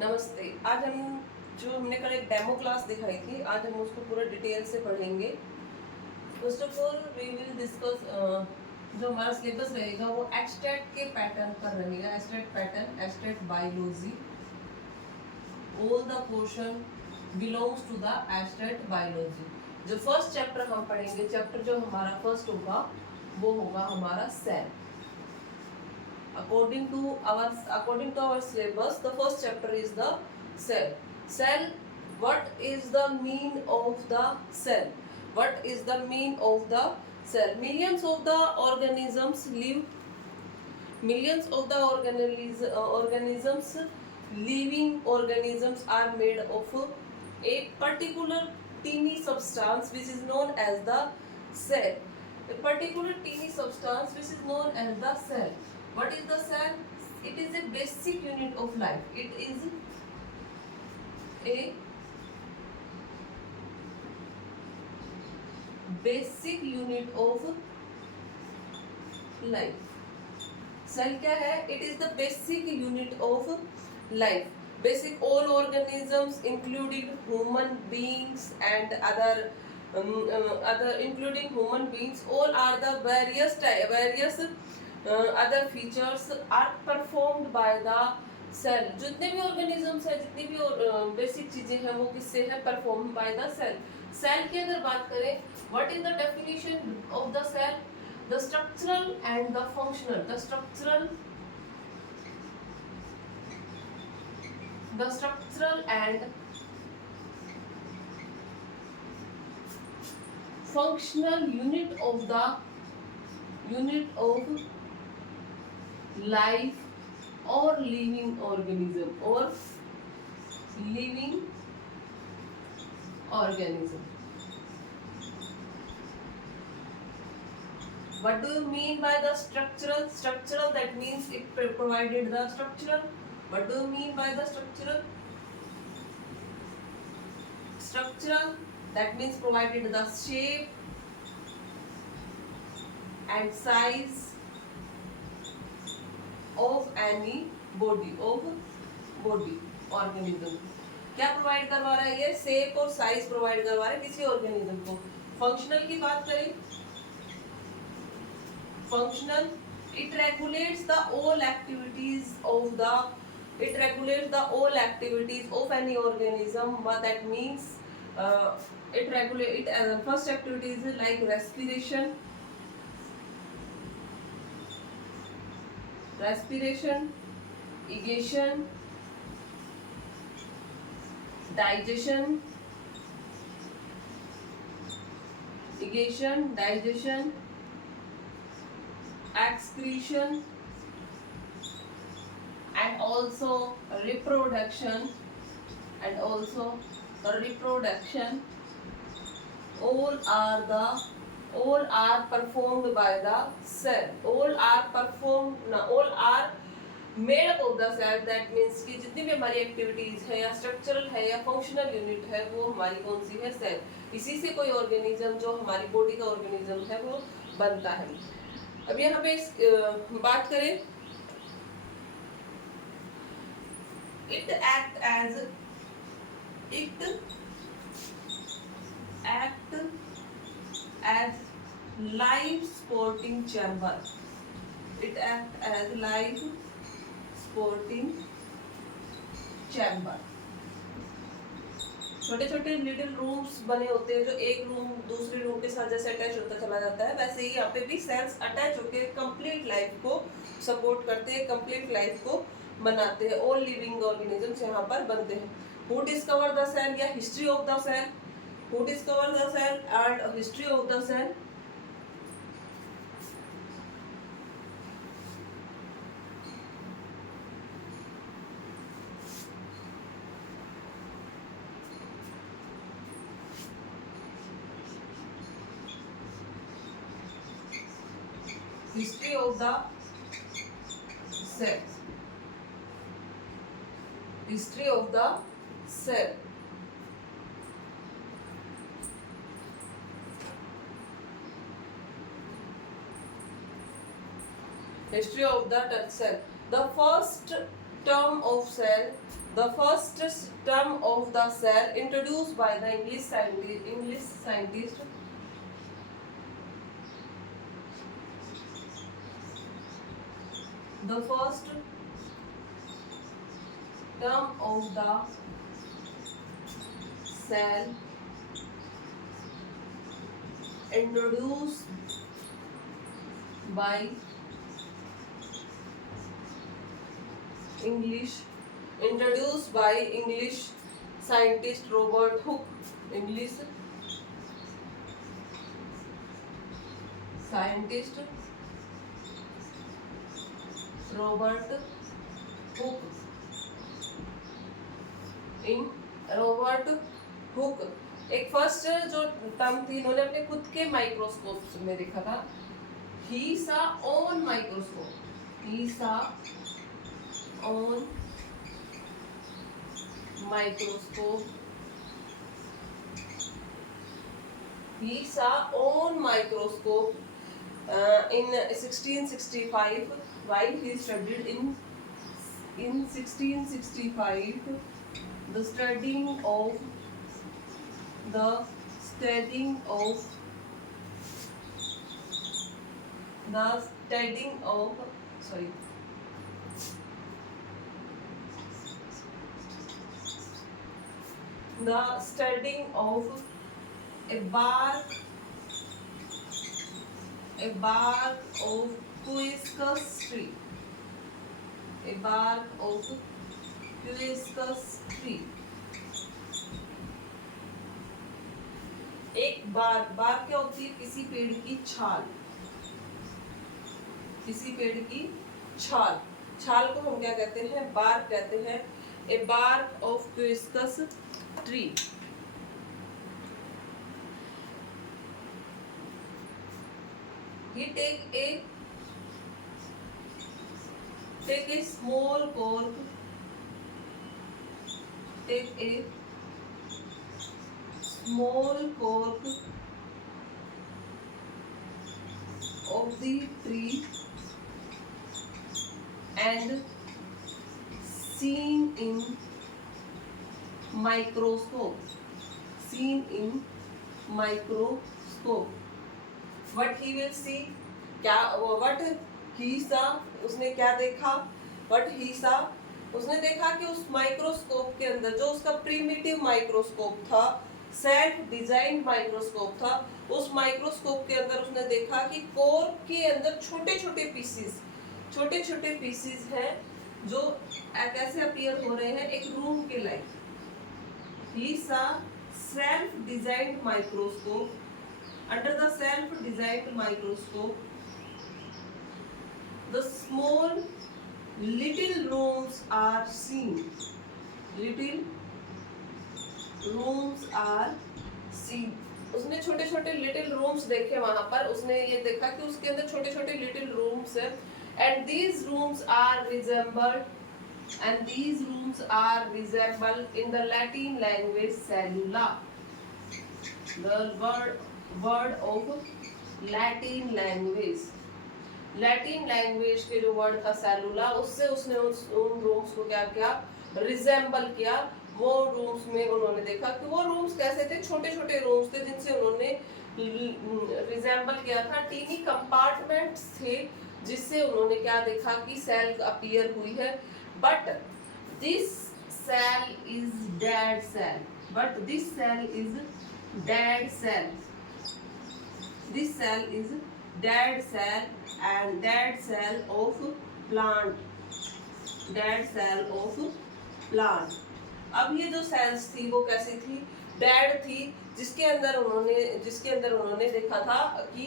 नमस्ते। आज हम जो हमने कल एक डेमो क्लास दिखाई थी, आज हम उसको पूरा डिटेल से पढ़ेंगे। First of all we will discuss जो हमारा सिलेबस रहेगा वो एस्टेट के पैटर्न पर रहेगा। State pattern, state biology, all the portion belongs to the state biology. जो फर्स्ट चैप्टर हम पढ़ेंगे, चैप्टर जो हमारा फर्स्ट होगा वो होगा हमारा cell. According to our syllabus, the first chapter is the cell. Cell. What is the mean of the cell? What is the mean of the cell? Millions of the organisms live. Millions of the organisms, living organisms are made of a particular teeny substance which is known as the cell. A particular teeny substance which is known as the cell. What is the cell? It is a basic unit of life. It is a basic unit of life. Cell क्या है? It is the basic unit of life. Basic all organisms, including human beings and other including human beings, all are the various other features are performed by the cell. जितने भी organisms है, जितनी भी basic चीजें हैं, वो किससे है? Performed by the cell. Cell की अगर बात करें, what is the definition of the cell? The structural and the functional. The structural and functional unit of life or living organism What do you mean by the structural? That means it provided the structural. What do you mean by the structural? That means provided the shape and size of any body organism. क्या provide करवा रहा है ये? Shape और size provide करवा रहा है किसी ऑर्गेनिज्म को। फंक्शनल की बात करें, functional, it regulates the all activities of any organism. What that means, it regulate first activities like respiration, egestion, digestion, excretion, and also reproduction. All are performed by the cell. All are made up of the cell. That means कि जितनी भी हमारी activities है या structural है या functional unit है, वो हमारी कौन सी है? सेल। इसी से कोई ऑर्गेनिज्म जो हमारी बॉडी का ऑर्गेनिज्म है वो बनता है। अब यहाँ पे बात करें, it act as live sporting chamber. It act as live sporting chamber. छोटे छोटे लिटिल रूम्स बने होते हैं, जो एक रूम दूसरे रूम के साथ जैसे अटैच होता चला जाता है, वैसे ही यहाँ पे भी सेल्स अटैच होकर कंप्लीट लाइफ को सपोर्ट करते हैं, कंप्लीट लाइफ को बनाते हैं। ऑल लिविंग ऑर्गेनिजम्स यहाँ पर बनते हैं। हु डिस्कवर द सेल या history of the cell? Who discover the cell and history of the cell? History of the cell. History of the cell. History of the cell. The first term of cell The first term of the cell introduced by the English scientist the first term of the cell introduced by English scientist Robert Hooke. English scientist Robert Hooke. In Robert Hooke एक first जो term थी इन्होंने अपने खुद के microscope में देखा था. He saw on microscope. He saw on microscope. He saw on microscope in 1665 while he studied in 1665 the studying of the studying of sorry the studying of a bark of Quiscus tree. A bark of Quiscus tree. एक bark क्या होती है? किसी पेड़ की छाल. किसी पेड़ की छाल. छाल को हम क्या कहते हैं? bark कहते हैं. A bark of Quiscus tree. He take a small cork. Take a small cork of the tree and seen in microscope. Seen in microscope. What he will see? क्या what he saw? उसने क्या देखा? What he saw? उसने देखा कि उस microscope के अंदर जो उसका प्रिमिटिव माइक्रोस्कोप था, सेल्फ डिजाइन माइक्रोस्कोप था, उस माइक्रोस्कोप के अंदर उसने देखा कि कोर के अंदर छोटे छोटे पीसीज हैं जो कैसे अपीयर हो रहे हैं एक रूम के like. He saw self-designed microscope. Under the self-designed microscope, the small little rooms are seen. Little rooms are seen. उसने छोटे छोटे लिटिल रूम्स देखे वहां पर. उसने ये देखा कि उसके अंदर छोटे छोटे लिटिल रूम्स है. And these rooms are resembled in the Latin language cellula. The word of Latin language के जो वर्ड था सेलुला, उससे उसने उन रूम्स को क्या किया? रिजेंबल किया. वो रूम्स में उन्होंने देखा कि वो रूम्स कैसे थे? छोटे छोटे रूम्स थे जिनसे उन्होंने रिजेंबल किया था. टीनी कंपार्टमेंट्स थे जिससे उन्होंने क्या देखा कि सेल अपीयर हुई है. But this cell is dead cell. This cell is dead cell and dead cell of plant. अब ये जो सेल्स थी वो कैसी थी? डेड थी, जिसके अंदर उन्होंने देखा था कि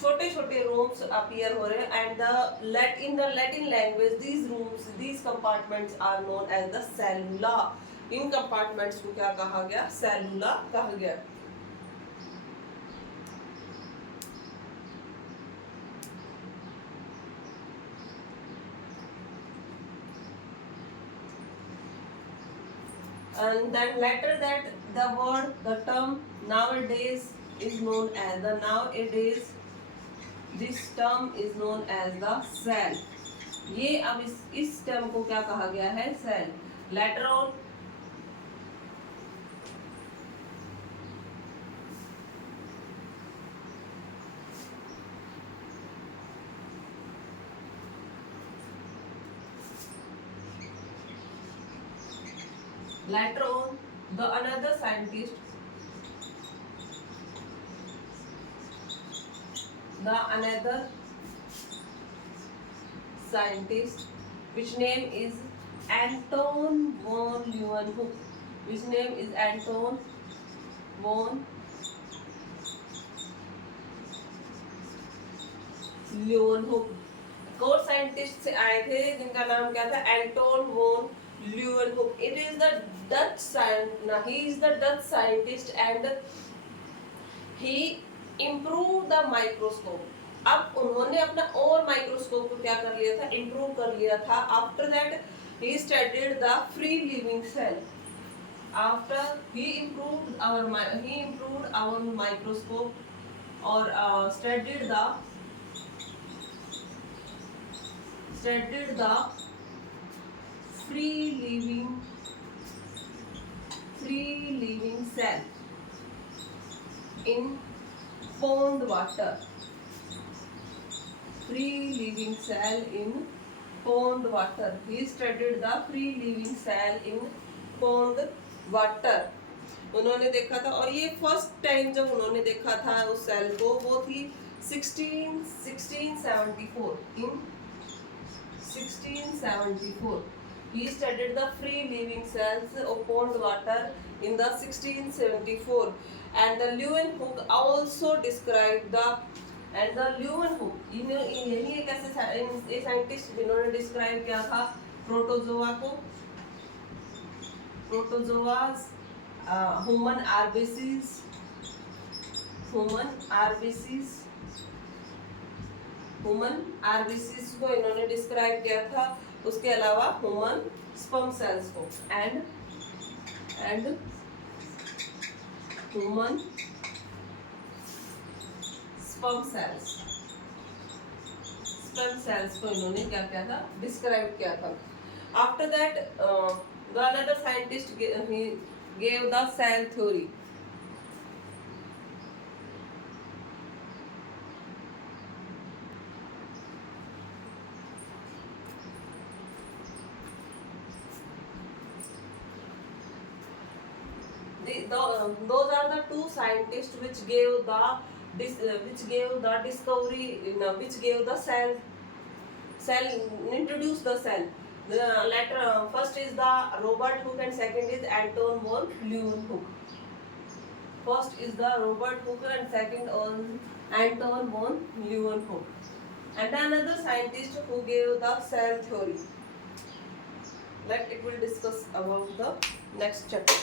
छोटे छोटे रूम्स अपीयर हो रहे हैं. And in the Latin language these compartments are known as the cellula. In compartments को क्या कहा गया? सेलुला कहा गया. And then later that the term nowadays is known as this term is known as the cell. ये अब इस term को क्या कहा गया है? Cell. Later on, the another scientist, which name is Anton von Leeuwenhoek. Which name is Anton von Leeuwenhoek. एक और साइंटिस्ट से आए थे जिनका नाम क्या था, एंटोन वोन Leeuwenhoek. It is the he is the Dutch scientist and he improved the microscope. अब उन्होंने अपना और माइक्रोस्कोप को क्या कर लिया था, इम्प्रूव कर लिया था. After that he studied the free living cell. After he improved our microscope or studied the free living cell in pond water. Free living cell in pond water. He studied the free living cell in pond water. उन्होंने देखा था, और ये first time जब उन्होंने देखा था उस सेल को, वो थी 1674. In 1674 he studied the free living cells of pond water in the 1674. And the Leeuwenhoek also described the Leeuwenhoek यही एक ऐसे साइंटिस्ट जिन्होंने डिस्क्राइब किया था प्रोटोजोआ को. प्रोटोजोआस, ह्यूमन आरबीसीज को इन्होंने डिस्क्राइब किया था. उसके अलावा ह्यूमन स्पर्म सेल्स को एंड ह्यूमन स्पर्म सेल्स को इन्होंने क्या किया था, डिस्क्राइब किया था. After that the another scientist gave the cell theory. Those are the two scientists which gave the discovery, which gave the cell, introduced the cell. The first is the Robert Hooke and second is Anton von Leeuwenhoek. First is the Robert Hooke and second on Anton von Leeuwenhoek. And another scientist who gave the cell theory. It will discuss about the next chapter.